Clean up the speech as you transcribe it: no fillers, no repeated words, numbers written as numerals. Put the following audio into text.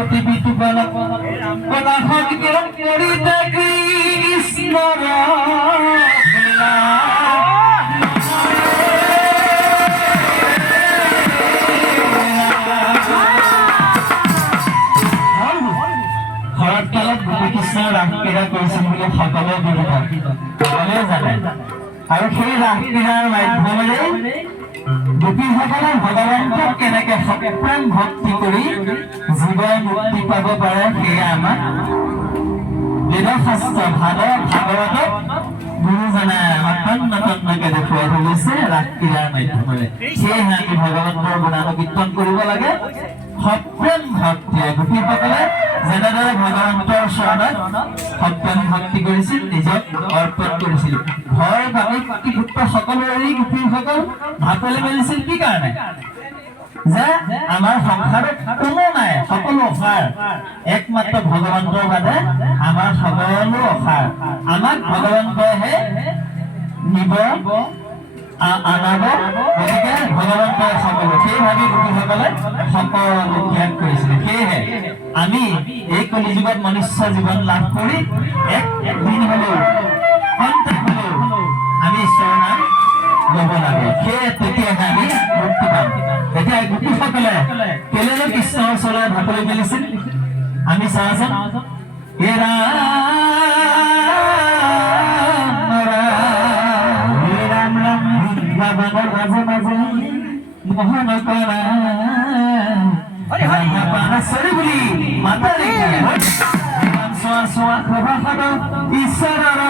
অতি বিতু বালক কলাহত কিৰণ কৰিতে কৃষ্ণৰ লীলা শৰৎকালত গোপীকৃষ্ণৰ ৰাসক্ৰীড়া কৰিছিল বুলি সকলোৱে জানে আৰু সেই ৰাসক্ৰীড়াৰ মাধ্যমেৰে গোপীসকলে ভগৱন্তক কেনেকে সপ্ৰাণ ভক্তি কৰি জীৱই মুক্তি পাব পাৰে সেয়া আমাক বেদশাস্ত্ৰ ভাগৱতত গুৰুজনাই তন্নকে দেখুৱাই থৈ গৈছে ৰাসক্ৰীড়াৰ মাধ্যমেৰে। সেয়েহে আমি ভগৱন্তৰ গুণানুকীৰ্তন কৰিব লাগে সপ্ৰাণ ভক্তিৰে। গোপীসকলে যেনেদৰে ভগৱন্তৰ চৰণত সপ্ৰাণ ভক্তি কৰিছিল, নিজক অৰ্পণ কৰিছিল। ঘৰ বামী পুত্ৰ সকলো এৰি গোপীসকল ঢাপলি মেলিছিল কি কাৰণে? যে আমাৰ সংসাৰত কোনো নাই, সকলো অসাৰ, একমাত্ৰ ভগৱন্তৰ বাদে আমাৰ সকলো অসাৰ। আমাক ভগৱন্তইহে নিব আনাব, গতিকে ভগৱন্তই সকলো। সেই ভাবি গোপীসকলে সকলো ত্যাগ কৰিছিলে। সেয়েহে আমি এই কলিযুগত মনুষ্য জীৱন লাভ কৰি একদিন হলেও অন্তেক হলেও আমি ঈশ্বৰৰ নাম ল'ব লাগে। সেয়ে তেতিয়াহে আমি মুক্তি পাম। এতিয়া গোপীসকলে কেলেনো কৃষ্ণৰ ওচৰলৈ ঢাপলি মেলিছিল আমি চাওঁচোন। হে ৰাম ৰাম বৃন্দাবনৰ মাজে মাজে মোহন কৰা বুলি মাতা চোৱা চোৱা সভাসদ ঈশ্বৰৰ